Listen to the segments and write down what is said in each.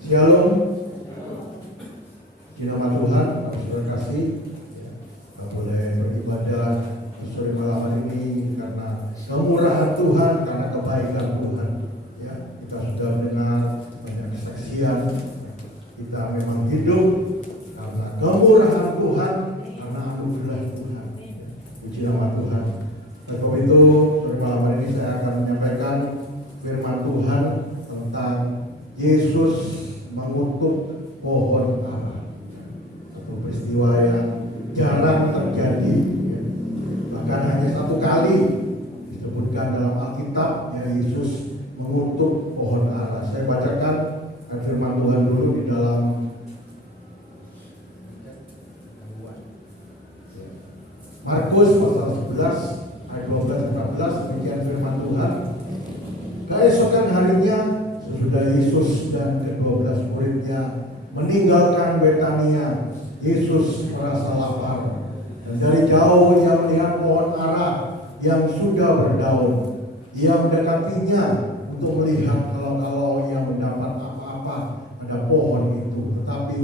Shalom. Di nama Tuhan, saudara kasih, kita boleh beribadah sore malam hari ini karena kemurahan Tuhan, karena kebaikan Tuhan. Ya, kita sudah mendengar banyak kesaksian. Kita memang hidup karena kemurahan Tuhan, karena anugerah Tuhan. Puji nama Tuhan. Sebab itu, sore malam hari ini saya akan menyampaikan firman Tuhan tentang Yesus mengutuk pohon ara. Satu peristiwa yang jarang terjadi, bahkan hanya satu kali disebutkan dalam Alkitab, ya, Yesus mengutuk pohon ara. Saya bacakan firman Tuhan dulu di dalam Markus pasal 11 ayat 12-14. Demikian firman Tuhan. Keesokan harinya, sesudah Yesus dan ke-12 muridnya meninggalkan Betania, Yesus merasa lapar, dan dari jauh ia melihat pohon ara yang sudah berdaun. Ia mendekatinya untuk melihat kalau ia mendapat apa-apa pada pohon itu. Tetapi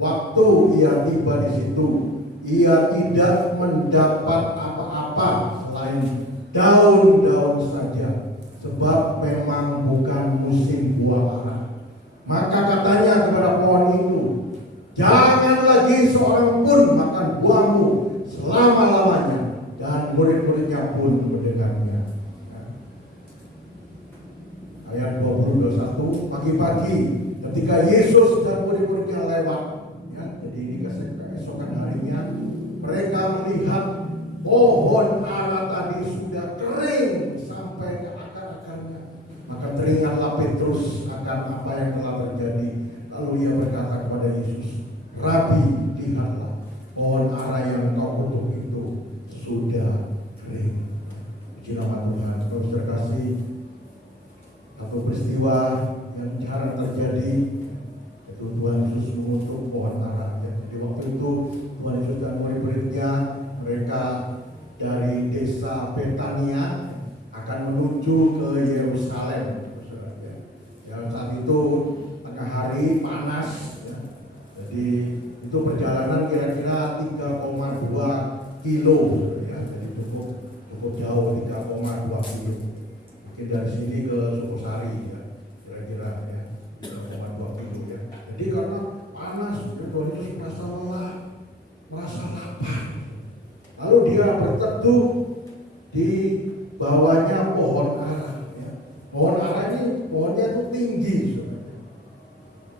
waktu ia tiba di situ, ia tidak mendapat apa-apa selain daun-daun saja, sebab memang bukan musim buah ara. Maka katanya kepada pohon itu, jangan lagi seorang pun makan buahmu selama-lamanya. Dan murid-muridnya pun mendengarnya. Ayat 20-21, pagi-pagi ketika Yesus dan murid-muridnya lewat, ya, jadi ini keesokan harinya, mereka melihat pohon ara tadi sudah kering sampai ke akar-akarnya. Maka teringatlah Petrus akan apa yang telah terjadi. Lalu ia berkata kepada Yesus, Rabi, lihatlah, pohon ara yang kau kutuk itu sudah kering. Puji nama Tuhan. Terus terkasih, satu peristiwa yang jarang terjadi, yaitu Tuhan Yesus mengutuk pohon ara. Jadi waktu itu Tuhan Yesus dan murid-muridnya, mereka dari desa Betania akan menuju ke Yerusalem. Ya, saat itu tengah hari panas, ya. Jadi itu perjalanan kira-kira 3,2 kilo, ya. Jadi cukup jauh, 3,2 kilo. Mungkin dari sini ke Sukosari, ya. Kira-kira, ya, 3,2 kilo, ya. Jadi karena panas, Tuhan Yesus merasa lelah, merasa lapar. Lalu dia berteduh di bawahnya pohon ara. Ya. Pohon ara ini pohonnya itu tinggi, saudara.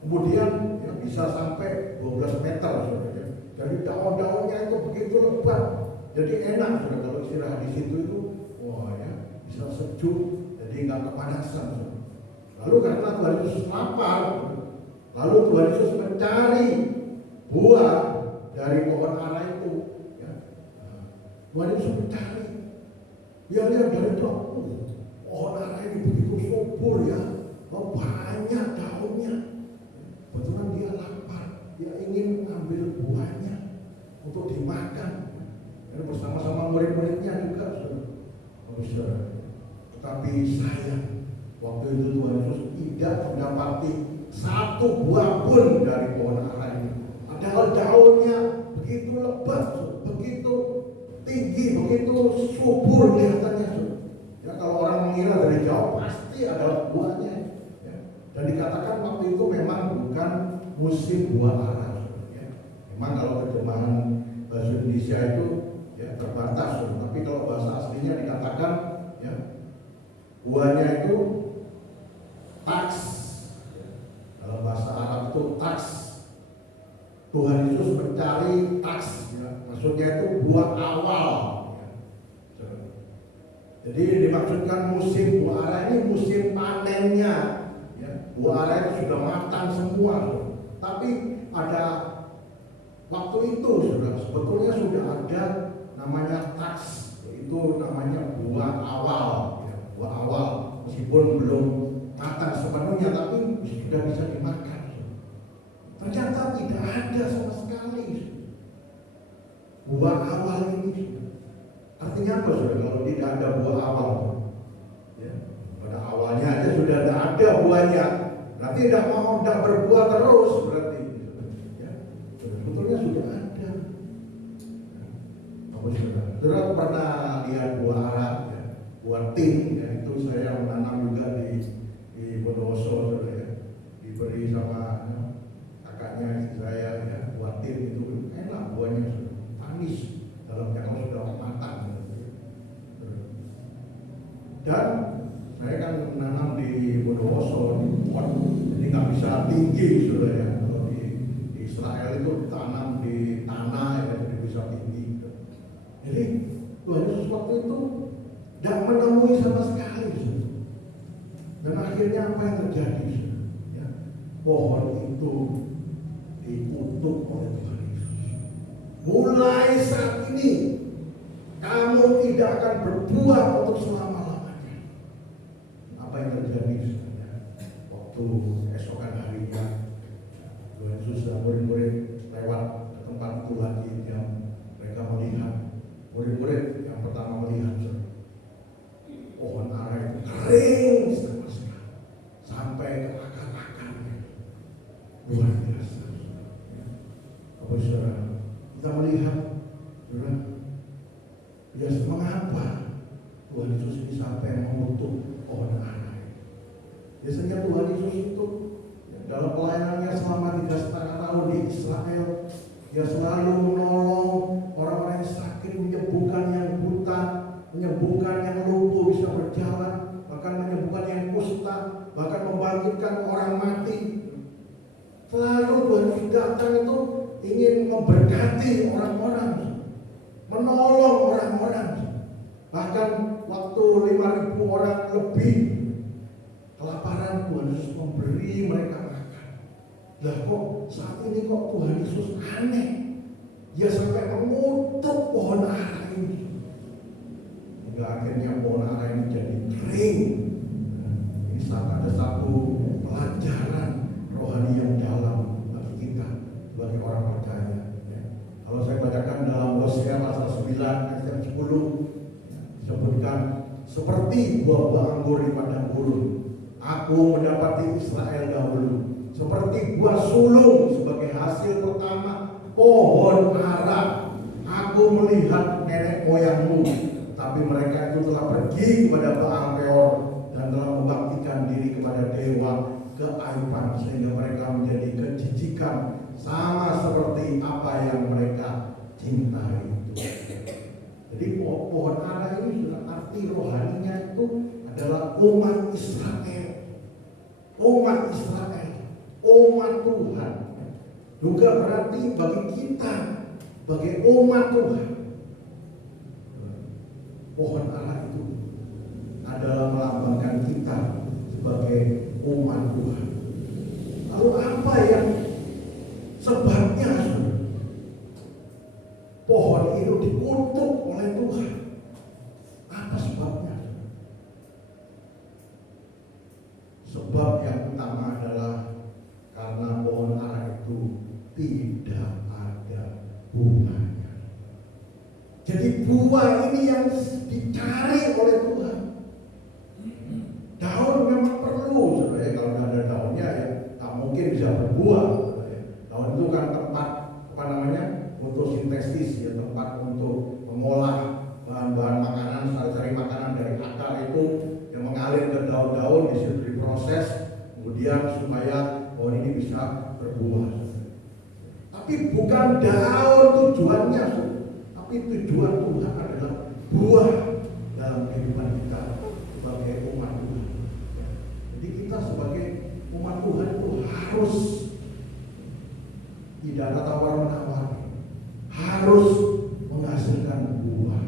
Kemudian ya, bisa sampai 12 meter, saudara. Jadi daun-daunnya itu begitu lebat. Jadi enak, saudara, kalau istirahat di situ itu, wah, ya, bisa sejuk, jadi nggak kepanasan, saudara. Lalu karena Tuhan Yesus lapar, lalu Tuhan Yesus mencari buah dari pohon ara itu. Ya. Tuhan Yesus mencari. Dia lihat dari jauh, pohon ara ini begitu subur, ya, banyak daunnya. Betulan dia lapar, dia ingin mengambil buahnya untuk dimakan. Dan bersama-sama murid-muridnya juga, saudara. Tetapi sayang, waktu itu Tuhan Yesus tidak mendapati satu buah pun dari pohon ara ini. Padahal daunnya begitu lebat, begitu tinggi, begitu subur kelihatannya. Ya, kalau orang mengira dari jauh pasti ada buahnya. Ya. Dan dikatakan waktu itu memang bukan musim buah ara. Ya. Memang kalau terjemahan bahasa Indonesia itu, ya, terbatas. Tapi kalau bahasa aslinya dikatakan, ya, buahnya itu taks. Ya. Dalam bahasa Arab itu taks. Tuhan Yesus mencari taks, ya. Maksudnya itu buah awal, ya. Jadi dimaksudkan musim buah ara ini musim panennya, ya. Buah ara itu sudah matang semua, tapi ada waktu itu, saudara, sebetulnya sudah ada namanya taks, itu namanya buah awal, ya. Buah awal meskipun belum matang sepenuhnya, tapi sudah bisa dimakan. Ternyata tidak ada sama sekali buah awal ini. Artinya apa, saudara, kalau tidak ada buah awal? Ya, pada awalnya aja sudah tidak ada buahnya. Berarti tidak berbuah terus berarti. Ya. Sebetulnya sudah ada. Saudara pernah lihat buah ara, ya, buah tin, ya, itu saya menanam juga di Bondowoso, ya, diberi sama kakaknya istri saya, ya, buah tin itu enak buahnya, manis, dalamnya kalau sudah matang. Dan saya kan menanam di Bondowoso, di pot, jadi nggak bisa tinggi, saudara, ya. Kalau di Israel itu tanam di tanah, ya, jadi bisa tinggi. Jadi Tuhan Yesus waktu itu tidak menemui sama sekali. Dan akhirnya apa yang terjadi? Ya, pohon itu dikutuk oleh Tuhan Yesus. Mulai saat ini kamu tidak akan berbuah untuk selama-lamanya. Apa yang terjadi? Waktu esokan harinya Tuhan Yesus dan murid-murid lewat ke tempat itu lagi, yang mereka melihat. Murid-murid yang pertama melihat pohon ara itu kering sama sekali sampai ke akar-akarnya. Luar biasa. Bapak saudara, kita melihat, saudara, biasa mengapa Tuhan Yesus ini sampai mengutuk pohon ara. Biasanya Tuhan Yesus itu dalam pelayanannya selama 3,5 tahun di Israel, dia selalu menolong orang-orang yang sakit, menyembuhkan yang buta, menyembuhkan yang lumpuh bisa berjalan, bahkan menyembuhkan yang kusta, bahkan membangkitkan orang mati. Selalu Tuhan datang itu ingin memberkati orang-orang, menolong orang-orang. Bahkan waktu 5.000 orang lebih kelaparan, Tuhan Yesus memberi mereka makan. Lah kok saat ini kok Tuhan Yesus aneh? Dia sampai mengutuk pohon ara ini. Hingga akhirnya pohon ara ini jadi kering. Ini ada satu pelajaran rohani yang dalam bagi kita, bagi orang percaya. Kalau saya bacakan dalam Hosea pasal 9 ayat 10, disebutkan seperti buah-buah anggur di padang gurun, aku mendapati Israel dahulu, seperti buah sulung sebagai hasil pertama pohon ara, aku melihat nenek moyangmu, tapi mereka itu telah pergi kepada Baal Peor dan telah membaktikan diri kepada dewa keaiban, sehingga mereka menjadi kejijikan sama seperti apa yang mereka cintai itu. Jadi pohon ara ini sudah arti rohaninya itu adalah umat Israel, umat Israel, umat Tuhan. Juga berarti bagi kita sebagai umat Tuhan, pohon ara itu adalah melambangkan kita sebagai umat Tuhan. Lalu apa yang sebabnya pohon itu dikutuk oleh Tuhan? Apa sebabnya? Sebab yang utama adalah karena pohon ara itu tidak ada buahnya. Jadi buah ini yang dicari oleh Tuhan. Daun memang perlu, sebenarnya kalau nggak ada daunnya ya tak mungkin bisa berbuah. Daun itu kan tempat fotosintesis, ya, tempat untuk mengolah bahan-bahan makanan, cari makanan dari akar itu yang mengalir ke daun-daun, di situ diproses, kemudian supaya pohon ini bisa berbuah. Tapi bukan daun tujuannya, tapi tujuan Tuhan adalah buah dalam kehidupan kita sebagai umat Tuhan. Jadi kita sebagai umat Tuhan itu harus tidak ada tawar-menawar, harus menghasilkan buah,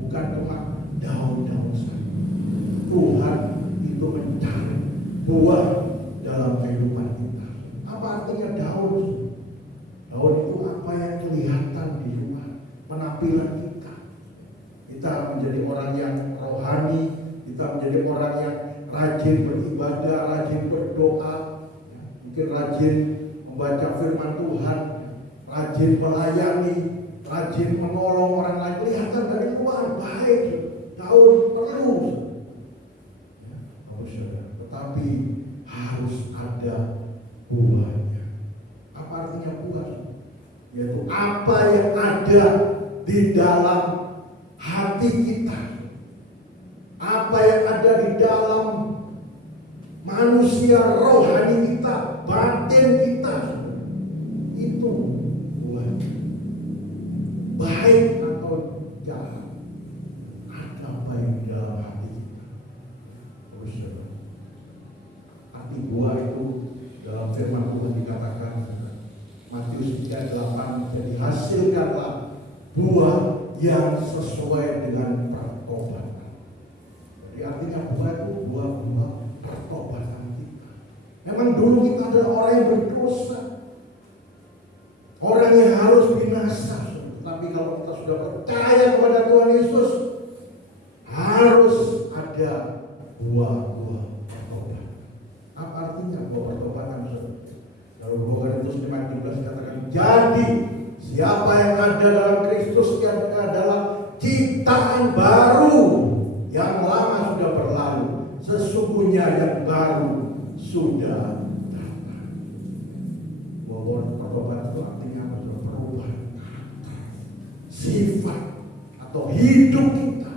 bukan cuma daun-daun saja. Tuhan itu mencari buah dalam kehidupan kita. Apa artinya daun? Daun itu apa yang kelihatan di luar, penampilan kita. Kita menjadi orang yang rohani, kita menjadi orang yang rajin beribadah, rajin berdoa, mungkin rajin membaca firman Tuhan, rajin melayani, rajin menolong orang lain. Kelihatan dari luar baik, daun perlu. Tetapi ada buahnya. Apa artinya buah? Yaitu apa yang ada di dalam hati kita, apa yang ada di dalam manusia rohani kita, batin kita, itu buahnya. Baik atau jahat, ada apa yang di dalam hati kita. Terus arti buah itu dalam firman Tuhan dikatakan Matius 3:8, jadi hasilkanlah buah yang sesuai dengan pertobatan. Jadi artinya buah itu buah-buah pertobatan kita. Memang dulu kita adalah orang yang berdosa, orang yang harus binasa. Tapi kalau kita sudah percaya kepada Tuhan Yesus, harus ada buah-buah pertobatan. Apa artinya buah pertobatan? Kalau 2 Korintus 5:17 katakan, jadi siapa yang ada dalam Kristus dia adalah ciptaan baru, yang lama sudah berlalu, sesungguhnya yang baru sudah datang. Buah pertobatan itu artinya berubah sifat atau hidup kita.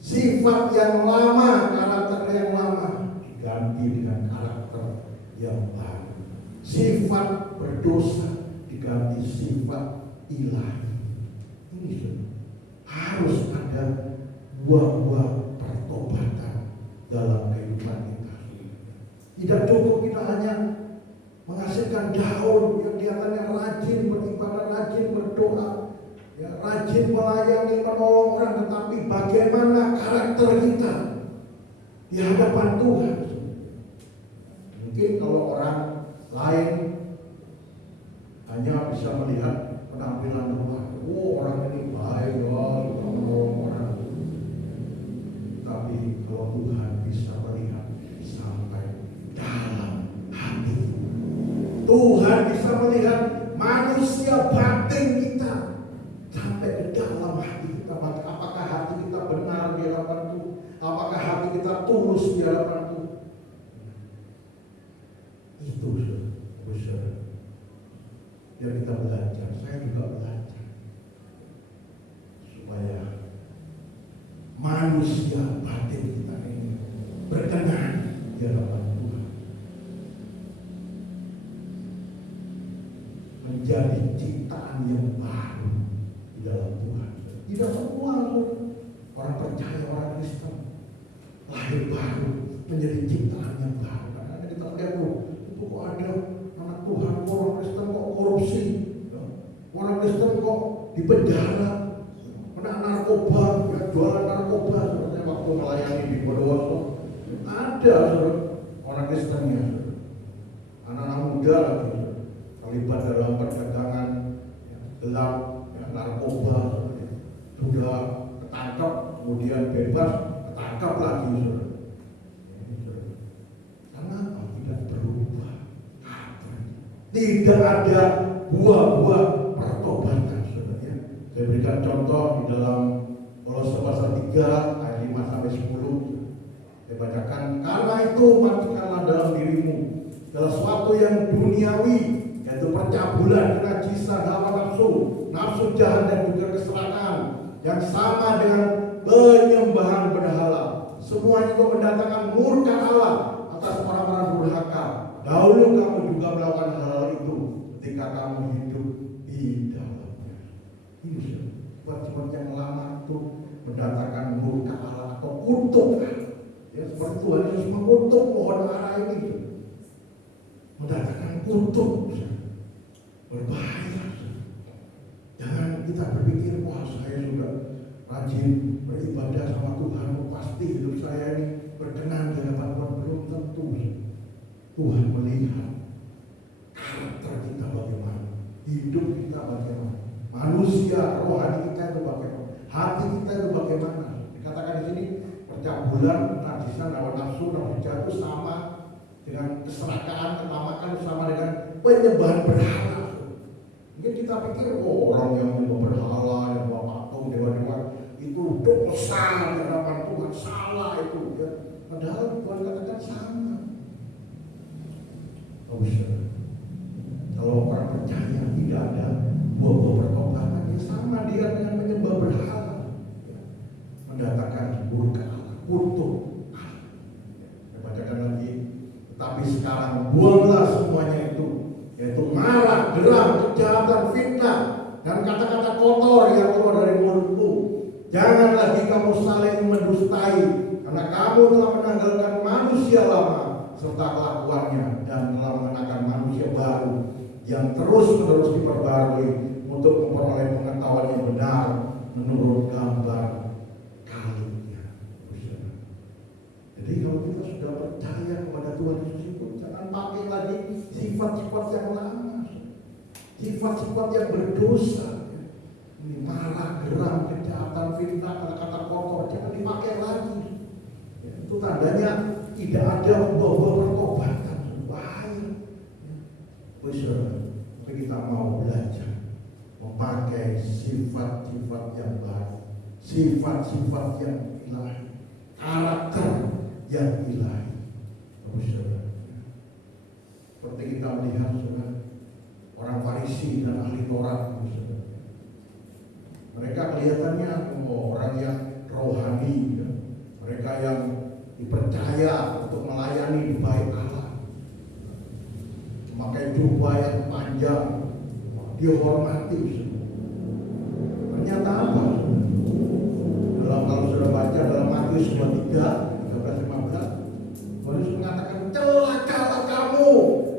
Sifat yang lama, karakter yang lama diganti dengan karakter yang baru. Sifat berdosa diganti sifat ilahi. Ini harus ada buah-buah pertobatan dalam kehidupan kita. Tidak cukup kita hanya menghasilkan daun yang kelihatannya rajin beribadah, rajin berdoa, ya, rajin melayani, menolong orang, tetapi bagaimana karakter kita di hadapan Tuhan. Mungkin kalau orang lain hanya bisa melihat penampilan luar, orang ini baik, suka menolong orang. Tapi kalau Tuhan bisa melihat sampai dalam hati, Tuhan bisa melihat manusia batin kita sampai ke dalam hati kita. Apakah hati kita benar di hadapan Tuhan? Apakah hati kita tulus di hadapan Tuhan? Itu saudara. Biar kita belajar, saya juga belajar supaya manusia batin kita ini berkenan di hadapan Tuhan, menjadi ciptaan yang baru di dalam Tuhan. Tidak semua orang percaya, orang Kristen lahir baru menjadi ciptaan yang baru. Karena kita lihat kok ada anak Tuhan, orang Kristen kok korupsi, orang Kristen kok di penjara, kena narkoba, ya, jualan narkoba. Seperti waktu melayani di Bondowoso, ada orang Kristennya, anak-anak muda lagi terlibat dalam perdagangan gelap, ya, narkoba, sudah ketangkap, kemudian bebas, ketangkap lagi. Tidak ada buah-buah pertobatan, saudara. Saya berikan contoh di dalam Kolose pasal 3 ayat 5 sampai 10. Saya bacakan, karena itu matikanlah dalam dirimu segala sesuatu yang duniawi, yaitu percabulan, kenajisan, hawa nafsu, nafsu jahat dan juga keserakahan yang sama dengan penyembahan berhala. Semua itu mendatangkan murka Allah atas orang-orang durhaka. Dahulu kamu juga melakukan hal itu ketika kamu hidup di dalamnya. Ini sifat-sifat yang lama itu mendatangkan murka Allah atau kutuk. Ya, seperti Tuhan Yesus mengutuk pohon ara ini, mendatangkan kutuk. Berbahaya. Jangan kita berpikir, wah saya sudah rajin beribadah sama Tuhan, pasti hidup saya ini berkenan di hadapan Tuhan. Belum tentu. Tuhan melihat karakter kita bagaimana, hidup kita bagaimana, manusia rohani kita itu bagaimana, hati kita itu bagaimana. Dikatakan di sini percabulan, najisan, hawa nafsu, nafsu jahat itu sama dengan keserakahan, ketamakan, sama dengan penyembahan berhala. Mungkin kita pikir, orang yang menyembah berhala, yang bawa patung, dewa-dewa itu dosa di hadapan Tuhan, salah itu. Ya. Padahal Tuhan katakan sama. sekarang buanglah semuanya itu, yaitu marah, geram, kejahatan, fitnah, dan kata-kata kotor yang keluar dari mulutmu. Jangan lagi kamu saling mendustai, karena kamu telah menanggalkan manusia lama serta kelakuannya dan telah mengenakan manusia baru yang terus-menerus diperbarui untuk memperoleh pengetahuan yang benar menurut gambar kaliknya. Jadi kalau kita sudah percaya kepada Tuhan Yesus itu, jangan pakai lagi sifat-sifat yang lama, sifat-sifat yang berdosa. Ini marah, geram, kejahatan, fitnah, kata-kata kotor, jangan dipakai lagi. Itu tandanya tidak ada buah-buah pertobatan. Bahaya. Tapi kita mau belajar memakai sifat-sifat yang baru, sifat-sifat yang ilahi, karakter yang ilahi. Seperti kita melihat orang Farisi dan ahli Taurat, mereka kelihatannya orang yang rohani, mereka yang dipercaya untuk melayani di bait Allah, memakai jubah yang panjang, dihormati. Ternyata apa? Kalau sudah baca dalam Matius 23, 13-15, Yesus mengatakan, celakalah kamu,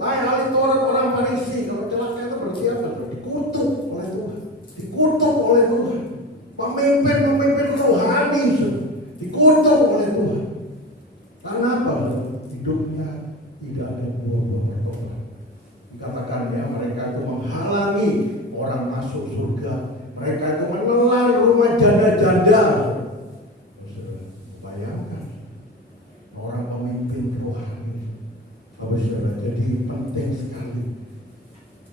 hai ahli Taurat orang Farisi. Kalau celaka itu berarti apa? Dikutuk oleh Tuhan, dikutuk oleh Tuhan. Pemimpin-pemimpin rohani dikutuk oleh Tuhan. Karena apa? Hidupnya tidak ada buah-buah pertobatan. Dikatakannya mereka itu menghalangi orang masuk surga. Mereka itu menelan rumah janda-janda. Bayangkan orang pemimpin rohani. Jadi penting sekali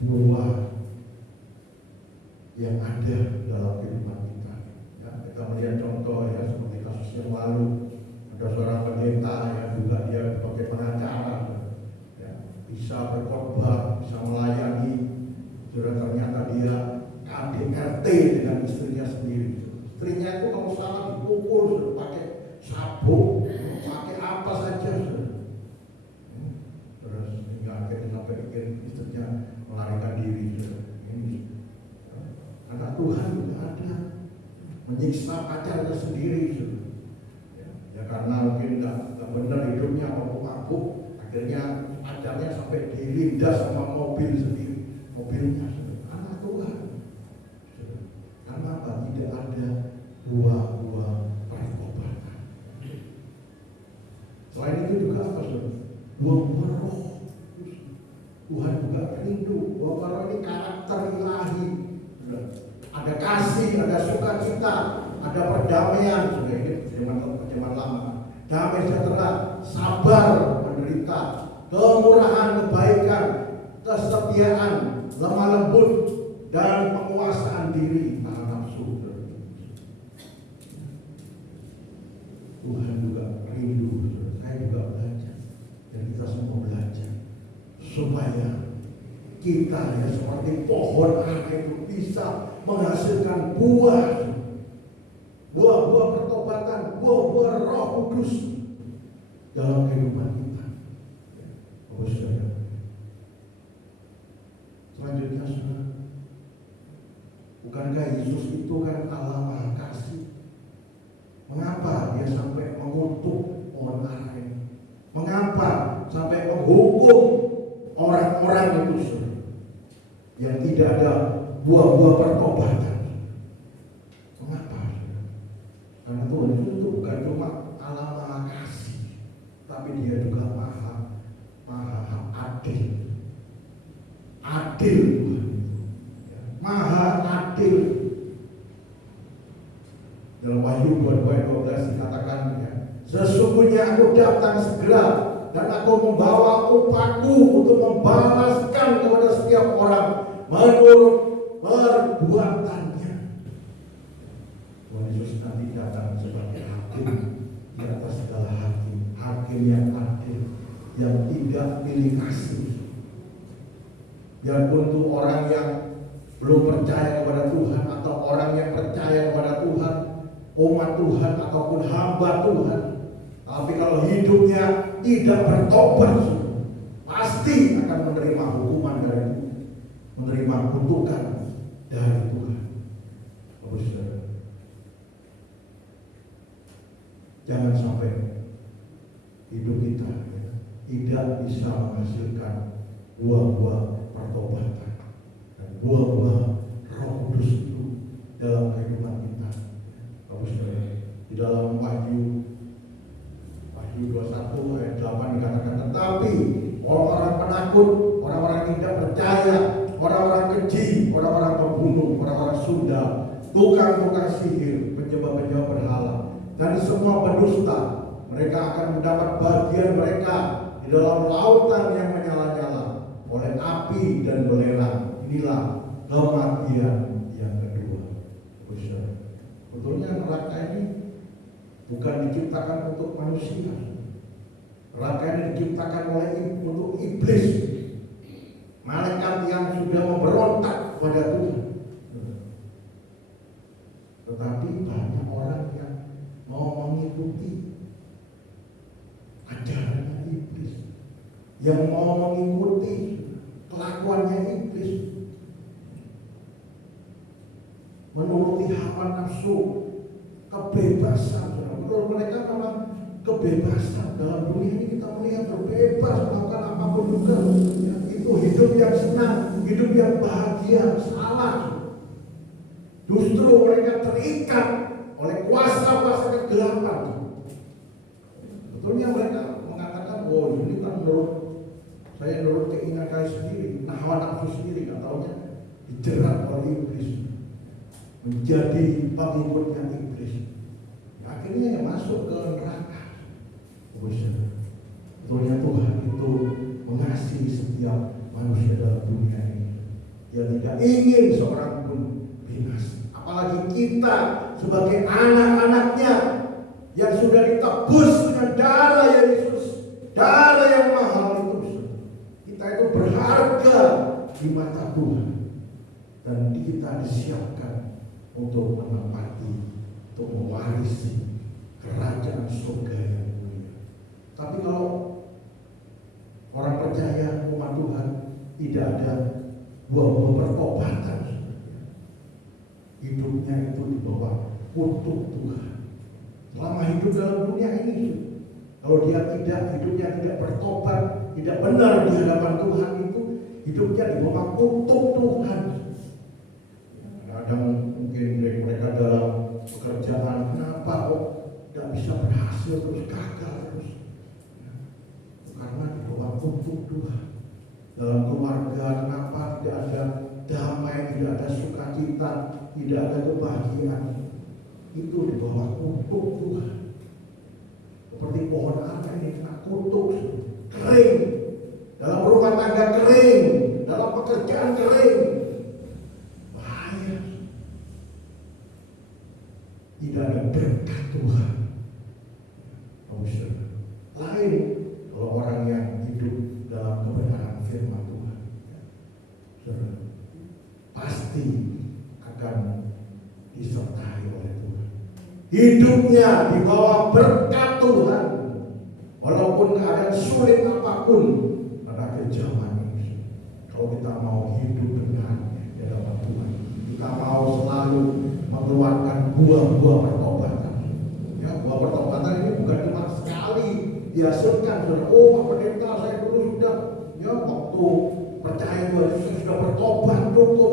buah yang ada dalam kehidupan kita. Ya, kita melihat contoh ya seperti kasus yang lalu. Ada seorang pendeta yang juga dia sebagai pengacara, ya, bisa berkorban, bisa melayani. Sudah ternyata dia KDRT dengan istrinya sendiri. Istrinya itu kalau salah dipukul, sudah pakai sabuk, pakai apa saja. Terus hingga akhirnya sampai bikin istrinya melarikan diri. Ini anak Tuhan juga ada menyiksa pacarnya sendiri. Ya karena mungkin nggak benar hidupnya, mabuk, akhirnya pacarnya sampai dilindas sama mobil sendiri, mobilnya. Anak Tuhan. Karena apa? Tidak ada buah-buah pertobatan. Selain itu juga apa? Buah-buah roh. Tuhan juga rindu. Buah-buah roh ini karakter ilahi. Ada kasih, ada sukacita, ada perdamaian. Sudah ini zaman lama. Damai sejahtera, sabar menderita, kemurahan, kebaikan, kesetiaan, lemah lembut, dan penguasaan diri, tahan nafsu. Tuhan juga rindu. Saya juga belajar, dan kita semua belajar supaya kita ya seperti pohon ara itu bisa menghasilkan buah pertobatan, buah Roh Kudus dalam kehidupan kita. Selanjutnya, saudara, bukankah Yesus itu kan Allah Maha Kasih? Mengapa dia sampai mengutuk pohon ara ini? Mengapa sampai menghukum orang-orang itu yang tidak ada buah-buah pertobatan? Mengapa? Karena Tuhan itu bukan cuma Allah Maha Kasih, tapi Dia juga Maha Adil. Adil Tuhan, Maha Adil. Dalam Wahyu 22:12 dikatakan, ya, sesungguhnya aku datang segera dan aku membawa upahku untuk membalaskan kepada setiap orang menurut perbuatannya. Tuhan Yesus nanti datang sebagai hakim di atas segala hakim, hakim yang adil, yang tidak pilih kasih. Biarpun itu orang yang belum percaya kepada Tuhan atau orang yang percaya kepada Tuhan, umat Tuhan ataupun hamba Tuhan, tapi kalau hidupnya tidak bertobat, pasti akan menerima hukuman dari Tuhan, menerima kutukan dari Tuhan. Bapak Saudara, jangan sampai hidup kita tidak bisa menghasilkan buah-buah pertobatan dan buah-buah Roh Kudus itu dalam kehidupan kita. Bapak Saudara, di dalam Wahyu 21 ayat 8 dikatakan, tetapi orang-orang penakut, orang-orang yang tidak percaya, orang-orang keji, orang-orang pembunuh, orang-orang sundal, tukang-tukang sihir, penyembah-penyembah berhala, dan semua pendusta, mereka akan mendapat bagian mereka di dalam lautan yang menyala-nyala oleh api dan belerang. Inilah kematian yang kedua. Betulnya neraka ini bukan diciptakan untuk manusia. Neraka ini diciptakan untuk iblis, malaikat yang sudah memberontak pada Tuhan. Tetapi banyak orang yang mau mengikuti ajarannya iblis, yang mau mengikuti kelakuannya iblis, menuruti hawa nafsu, kebebasan. Menurut mereka memang kebebasan dalam dunia ini, kita melihat bebas melakukan apapun juga. Ya, itu hidup yang senang, hidup yang bahagia. Salah. Justru mereka terikat oleh kuasa-kuasa kegelapan. Betulnya mereka mengatakan, oh ini kan menurut keinginan saya sendiri, hawa nafsu sendiri, nggak taunya dijerat oleh iblis, menjadi pengikutnya iblis. Ya, akhirnya yang masuk ke neraka. Betulnya Tuhan itu mengasihi setiap manusia dalam dunia ini. Dia tidak ingin seorang pun binasa. Apalagi kita sebagai anak-anaknya yang sudah ditebus dengan darah Yesus, darah yang mahal itu. Kita itu berharga di mata Tuhan, dan kita disiapkan untuk menempati, untuk mewarisi kerajaan surga yang mulia. Tapi kalau orang percaya umat Tuhan tidak ada buah-buah pertobatan, hidupnya itu di bawah kutuk Tuhan. Selama hidup dalam dunia ini, kalau dia hidupnya tidak bertobat, tidak benar di hadapan Tuhan, itu hidupnya di bawah kutuk Tuhan. Kadang mungkin mereka dalam pekerjaan, kenapa kok tidak bisa berhasil, terus gagal terus? Karena di bawah kutuk Tuhan. Dalam keluarga, kenapa tidak ada damai, tidak ada sukacita, tidak ada kebahagiaan? Itu di bawah kutuk Tuhan. Seperti pohon ara ini kena kutuk, kering. Dalam rumah tangga kering, dalam pekerjaan kering. Bahaya. Tidak ada berkat Tuhan. Lain kalau orang yang hidup dalam kebenaran firman Tuhan, pasti akan disertai oleh Tuhan. Hidupnya di bawah berkat Tuhan, walaupun keadaan sulit apapun pada zaman ini. Kalau kita mau hidup benar di hadapan Tuhan, kita mau selalu mengeluarkan buah-buah pertobatan. Ya, buah pertobatan ini bukan cuma sekali dihasilkan. Oh, Pak Pendeta, saya dulu sudah, ya waktu percaya Tuhan saya sudah bertobat, cukup.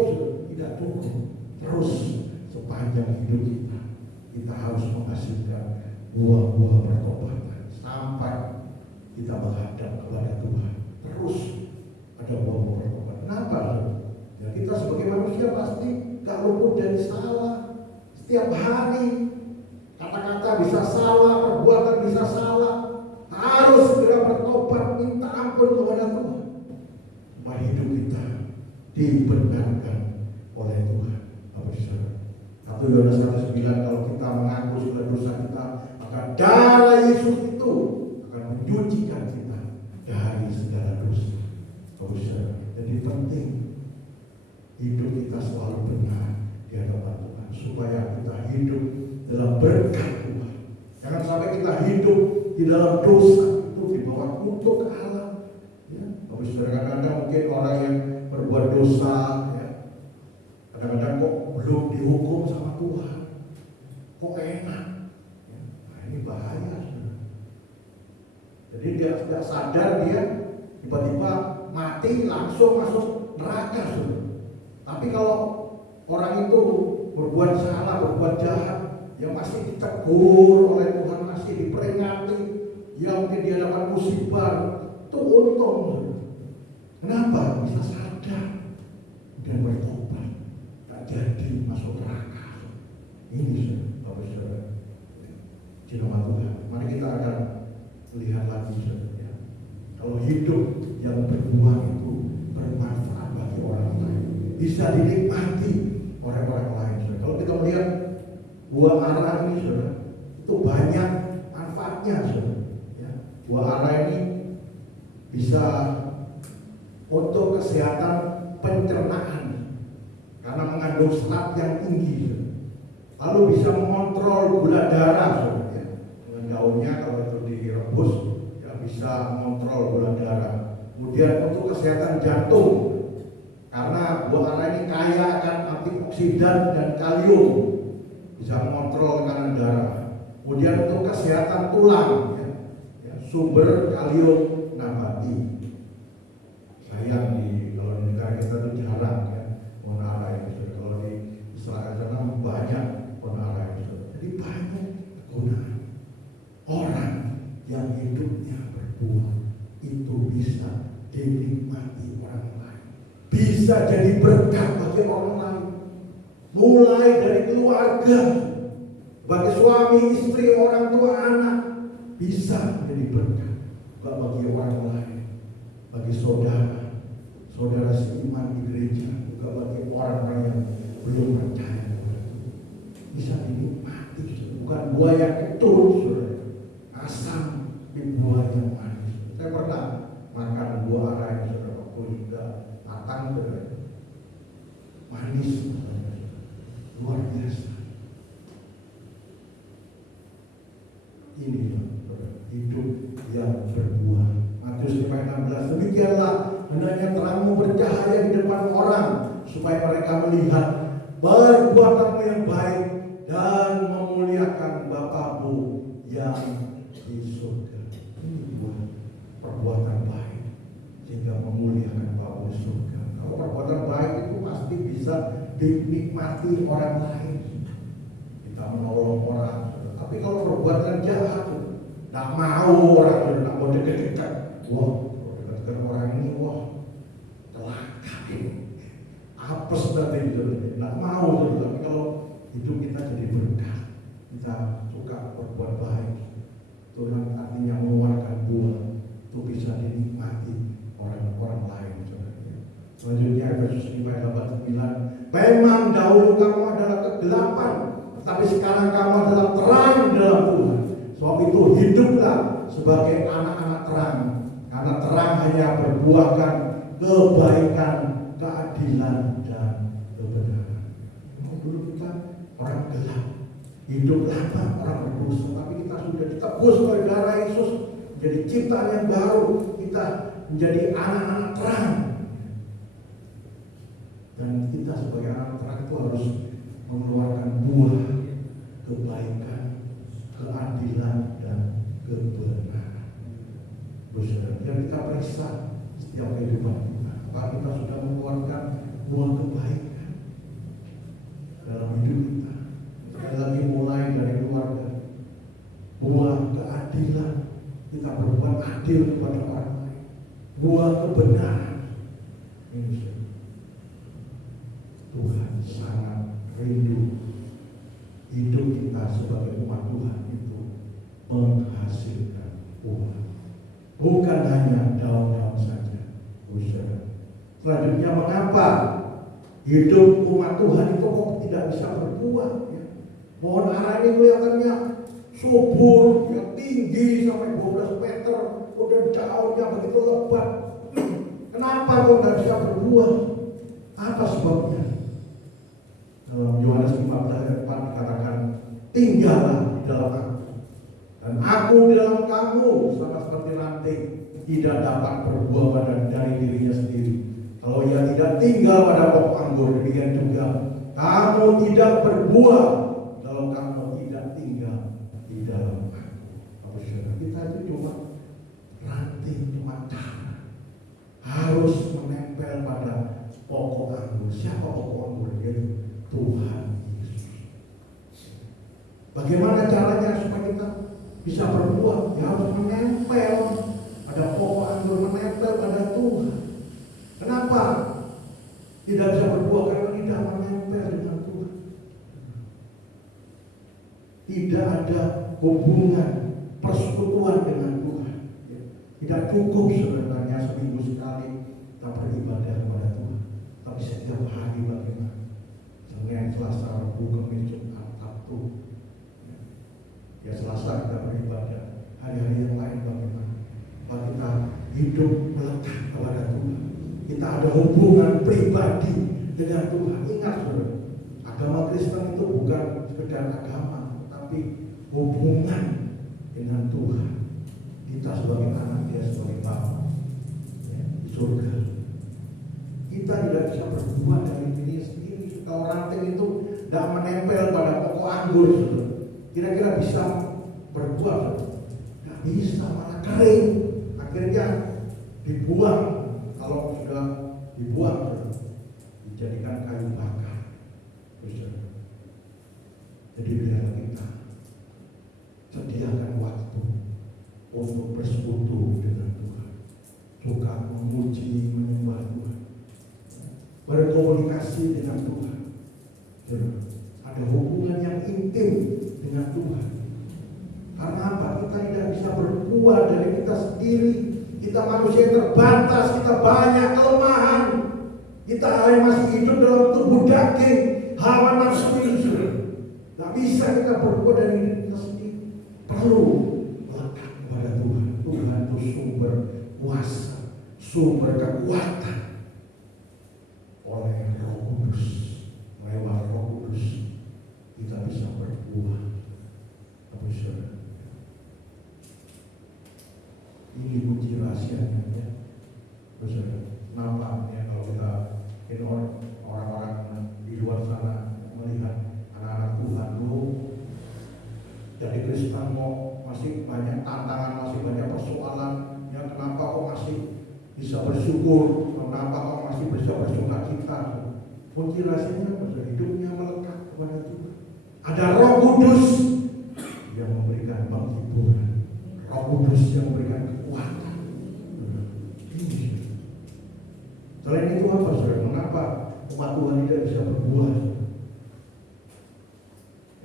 Tidak cukup. Terus sepanjang hidup kita harus menghasilkan buah-buah pertobatan sampai kita menghadap kepada Tuhan. Terus ada buah-buah pertobatan. Kenapa? Ya, kita sebagai manusia pasti gak luput dari salah. Setiap hari kata-kata bisa salah, perbuatan bisa salah. Harus segera bertobat, minta ampun kepada Tuhan, supaya hidup kita dibenarkan oleh Tuhan. 1 Yohanes 1:9, kalau kita mengaku segala dosa kita, maka darah Yesus itu akan mencucikan kita dari segala dosa. Jadi penting hidup kita selalu benar di hadapan Tuhan, supaya kita hidup dalam berkat Tuhan. Jangan sampai kita hidup di dalam dosa, itu di bawah kutuk Allah. Ya, dosa, ya. Kadang-kadang kok belum dihukum sama Tuhan, kok enak. Ya. Nah ini bahaya. Jadi dia tidak sadar, dia tiba-tiba mati langsung masuk neraka. Tapi kalau orang itu berbuat salah, berbuat jahat, ya masih ditegur oleh Tuhan, masih diperingati, ya mungkin dia dapat musibah, itu untung. Kenapa? Bisa sadar dan bertobat, tak jadi masuk neraka. Ini Bapak Saudara, firman Tuhan. Mari kita akan lihat lagi, ya. Kalau hidup yang berbuah itu bermanfaat bagi orang lain, bisa dinikmati oleh orang lain. Kalau kita melihat buah ara ini, saudara, itu banyak manfaatnya, saudara. Ya. Buah ara ini bisa untuk kesehatan pencernaan karena mengandung serat yang tinggi, saudara. Lalu bisa mengontrol gula darah, saudara. Ya. Dengan daunnya kalau itu direbus, ya bisa mengontrol gula darah. Kemudian untuk kesehatan jantung, karena buah ara ini kaya akan antioksidan dan kalium, bisa mengontrol tekanan darah. Kemudian untuk kesehatan tulang, ya, sumber kalium nabati. Sayang kalau di negara kita itu jarang, ya, pohon ara ini. Kalau di Israel sana banyak pohon ara ini. Jadi banyak kegunaan. Orang yang hidupnya berbuah itu bisa dinikmati orang lain, bisa jadi berkat bagi orang lain, mulai dari keluarga, bagi suami, istri, orang tua, anak, bisa menjadi berkat bagi orang lain, bagi saudara, saudara seiman di gereja, juga bagi orang-orang yang belum percaya, bisa dinikmati. Bukan buah yang ketus, asam, tapi buah yang manis. Saya pernah makan buah ara yang sudah sudah matang, manis, luar biasa. Ini hidup yang berbuah. Matius 5:16. Demikianlah hendaknya terangmu bercahaya di depan orang, supaya mereka melihat perbuatanmu yang baik dan memuliakan Bapamu yang di surga. Ini buah perbuatan baik sehingga memuliakan Bapamu di surga. Kalau perbuatan baik itu pasti bisa dinikmati orang lain. Kita menolong orang. Tapi kalau perbuatan jahat, tak mau orang, tak mau dekat-dekat. Wah, dekat-dekat orang ini, wah, celaka ini. Apes nanti gitu. Tak mau. Tapi kalau hidup kita jadi berkah, kita suka berbuat baik, itu yang artinya mengeluarkan buah, itu bisa dinikmati orang-orang lain. Selanjutnya Efesus 5:8-9. Memang dahulu kamu adalah kegelapan, tetapi sekarang kamu adalah terang dalam Tuhan. Sebab itu hiduplah sebagai anak-anak terang, karena terang hanya berbuahkan kebaikan, keadilan, dan kebenaran. Dulu kita orang gelap, hidup lama orang berdosa, tapi kita sudah ditebus oleh darah Yesus, menjadi ciptaan yang baru. Kita menjadi anak-anak terang. Dan kita sebagai anak terang itu harus mengeluarkan buah kebaikan, keadilan, dan kebenaran. Dan kita periksa setiap kehidupan kita, apakah kita sudah mengeluarkan buah kebaikan dalam hidup kita. Sekali lagi mulai dari keluarga, buah keadilan, kita berbuat adil kepada orang lain, buah kebenaran. Ini Tuhan sangat rindu hidup kita sebagai umat Tuhan itu menghasilkan buah, bukan hanya daun-daun saja. Selanjutnya, mengapa hidup umat Tuhan itu kok tidak bisa berbuah? Ya. Pohon ara ini kelihatannya subur, ya, tinggi sampai 12 meter, udah daunnya begitu lebat. Kenapa kok tidak bisa berbuah? Apa sebabnya? Dalam Yohanes 15:4 dikatakan, tinggallah di dalam aku, dan aku di dalam kamu, sama seperti ranting tidak dapat berbuah pada dari dirinya sendiri Kalau ia tidak tinggal pada pokok anggur, demikian juga kamu tidak berbuah kalau kamu tidak tinggal di dalam aku. Kita itu cuma ranting, cuma tanah, harus menempel pada pokok anggur. Siapa pokok anggur? Yaitu Tuhan Yesus. Bagaimana caranya supaya kita bisa berbuah? Ya harus menempel pada pokok anggur, menempel pada Tuhan. Kenapa tidak bisa berbuah? Karena tidak menempel dengan Tuhan. Tidak ada hubungan persekutuan dengan Tuhan. Tidak cukup sebenarnya seminggu sekali kita beribadah kepada Tuhan, tapi setiap hari bagaimana? Senin, Selasa, Rabu, Kamis, Jumat, Sabtu. Ya Selasa kita beribadah. Hari-hari yang lain bagaimana? Bahwa kita hidup melekat kepada Tuhan. Kita ada hubungan pribadi dengan Tuhan. Ingat saudara, agama Kristen itu bukan sekedar agama, tetapi hubungan dengan Tuhan. Kita sebagai anak, dia sebagai Bapa di surga. Kita tidak bisa berbuat dari diri sendiri. Kalau ranting itu tidak menempel pada pokok anggur, saudara, kira-kira bisa berbuat? Tidak bisa, malah kering. Akhirnya dibuang. Kalau sudah dibuang, dijadikan kayu bakar. Jadi biarlah kita sediakan waktu untuk bersekutu dengan Tuhan, suka memuji, menyembah Tuhan, berkomunikasi dengan Tuhan. Ada hubungan yang intim dengan Tuhan. Karena apa? Kita tidak bisa berbuat dari kita sendiri. Kita manusia terbatas, kita banyak kelemahan. Kita masih hidup dalam tubuh daging, hawa nafsu ini. Tidak bisa kita berbuat dari diri kita sendiri. Perlu melekat kepada Tuhan. Tuhan itu sumber kuasa, sumber kekuatan. Oleh Roh Kudus, lewat Roh Kudus, kita bisa berbuah. Ini kunci rahasianya ya. Kenapa ya kalau kita ini orang-orang di luar sana melihat anak-anak Tuhan dulu jadi Kristen kok masih banyak tantangan, masih banyak persoalan ya, kenapa kok masih bisa bersyukur, kenapa kok masih bisa bersukacita? Kunci rahasianya hidupnya melekat kepada Tuhan. Ada Roh Kudus yang memberikan penghiburan, Roh Kudus yang memberikan kekuatan. Selain itu apa saudara? Mengapa umat Tuhan tidak bisa berbuah?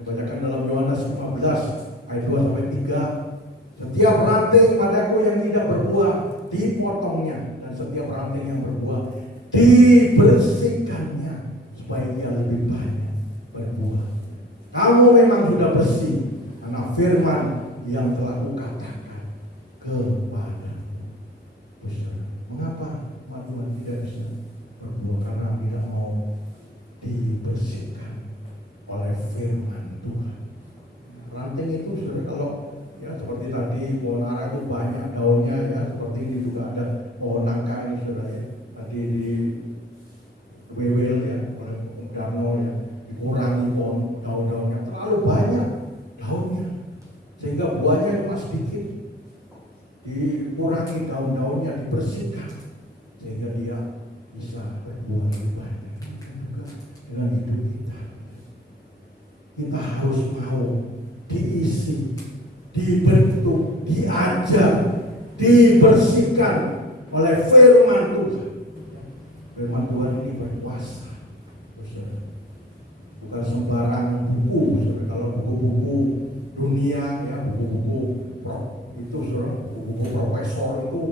Dibacakan dalam Yohanes 15 ayat 2-3. Setiap ranting padaku yang tidak berbuah dipotongnya, dan setiap ranting yang berbuah dibersihkannya supaya ia lebih banyak berbuah. Kamu memang sudah bersih karena firman yang telah kukatakan kepada. Mengapa umat Tuhan tidak bisa berbuah? Karena tidak mau dibersihkan oleh firman Tuhan. Ranting itu saudara, kalau ya seperti tadi pohon ara itu banyak daunnya ya, seperti ini juga ada pohon nangka ini saudara ya. Tadi di Wewel ya, oleh Darmo ya, dikurangi pohon daun-daunnya, terlalu banyak daunnya sehingga buahnya cuma sedikit. Dikurangi daun-daunnya, dibersihkan sehingga dia bisa berbuah lebih banyak. Dengan hidup kita harus mau diisi, dibentuk, diajar, dibersihkan oleh firman Tuhan. Firman Tuhan ini berkuasa, bukan sembarangan buku. Kalau buku-buku dunia ya, buku-buku itu buku profesor itu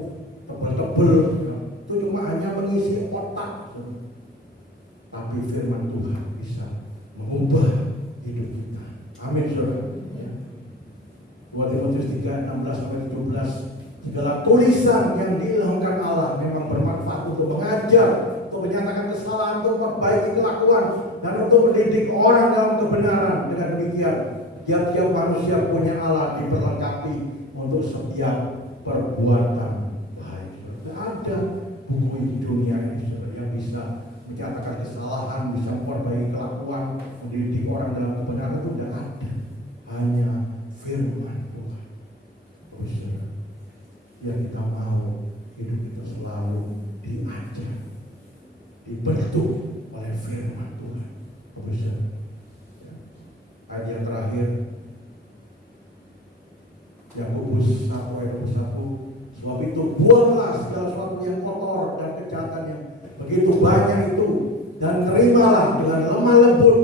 tebel-tebel, itu cuma hanya mengisi otak. Tapi firman Tuhan bisa mengubah hidup kita. Amin saudara. 2 Timotius 3:16-17. Segala tulisan yang diilhamkan Allah memang bermanfaat untuk mengajar, untuk menyatakan kesalahan, untuk memperbaiki kelakuan, dan untuk mendidik orang dalam kebenaran. Dengan demikian, tiap-tiap manusia punya Allah diperlengkapi untuk setiap perbuatan baik. Tidak ada buku di dunia ini yang bisa menyatakan kesalahan, bisa memperbaiki kelakuan, mendidik orang dalam kebenaran itu tidak ada. Hanya firman Tuhan. Saudara, yang kita mau hidup kita selalu diajar, dibentuk oleh firman Tuhan. Saudara, ayat yang terakhir Yakobus 1 ayat 21, sebab itu buanglah segala sesuatu yang kotor dan kejahatan yang begitu banyak itu, dan terimalah dengan lemah lembut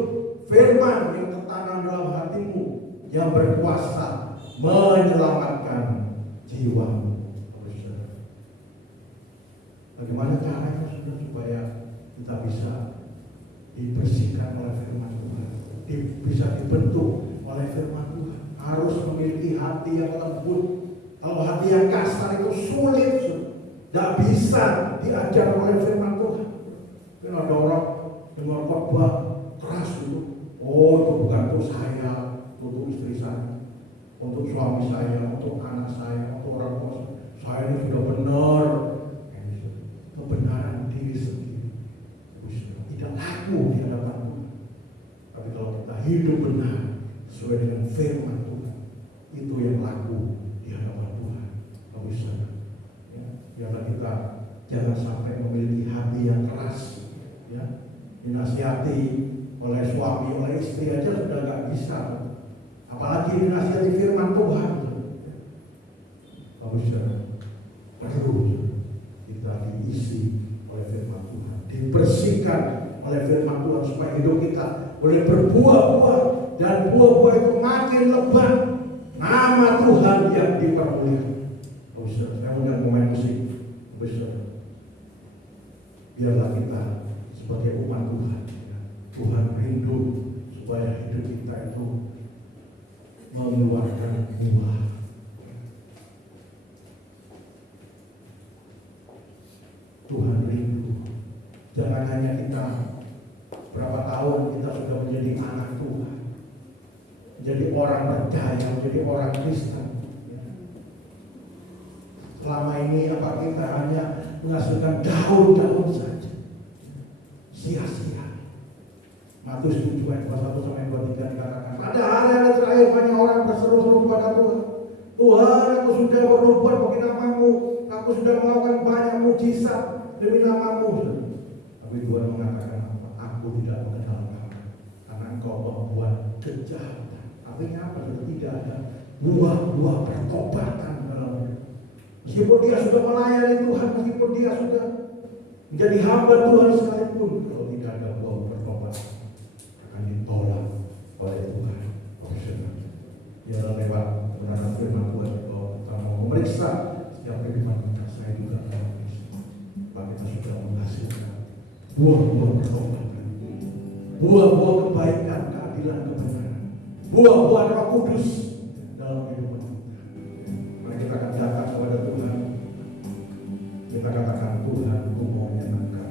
firman yang tertanam dalam hatimu, yang berkuasa menyelamatkan jiwamu. Bagaimana caranya supaya kita bisa dibersihkan oleh firman Tuhan, bisa dibentuk oleh firman Tuhan? Harus memiliki hati yang lembut. Kalau hati yang kasar itu sulit, tidak bisa diajar oleh firman Tuhan. Kan ada orang dengar khotbah keras itu, oh itu bukan untuk saya, untuk istri saya, untuk suami saya, untuk anak saya, untuk orang tua saya ini sudah benar. Kebenaran diri sendiri tidak laku di hadapan Tuhan. Tapi kalau kita hidup benar sesuai dengan firman Tuhan, itu yang laku di hadapan Tuhan. Kalau bisa, ya, biarlah kita jangan sampai memiliki hati yang keras, ya, dinasihati oleh suami, oleh istri aja sudah nggak bisa, apalagi dinasihati firman Tuhan. Kalau bisa, perlu kita diisi oleh firman Tuhan, dibersihkan oleh firman Tuhan supaya hidup kita boleh berbuah-buah, dan buah-buah itu makin lebat, nama Tuhan yang dipermuliakan. Saya undang pemain musik, biarlah kita sebagai umat Tuhan, Tuhan rindu supaya hidup kita itu mengeluarkan buah. Tuhan rindu. Jangan hanya kita berapa tahun kita sudah menjadi anak Tuhan, menjadi orang percaya, menjadi orang Kristen. Selama ini apa kita hanya menghasilkan daun-daun saja, sia-sia. Matius 7 ayat 21 sampai 23 dikatakan, pada hari yang terakhir banyak orang berseru-seru kepada Tuhan, Tuhan, aku sudah bernubuat bagi namamu, aku sudah melakukan banyak mujizat demi namamu. Tapi Tuhan mengatakan, aku tidak mengenal kamu, karena engkau membuat kejahatan. Artinya apa? Tidak ada buah-buah pertobatan dalamnya. Meskipun dia sudah melayani Tuhan, meskipun dia sudah menjadi hamba Tuhan sekalipun, kalau tidak ada buah pertobatan, akan ditolak oleh Tuhan. Biarlah lewat kebenaran firman Tuhan, kalau kita mau memeriksa setiap kehidupan kita, saya juga akan memeriksa bahwa kita sudah menghasilkan buah-buah pertobatan, buah-buah kebaikan, keadilan, kebenaran, buah-buah Roh Kudus dalam kehidupan kita. Mari kita akan datang kepada Tuhan, kita katakan, Tuhan, aku mau menyenangkan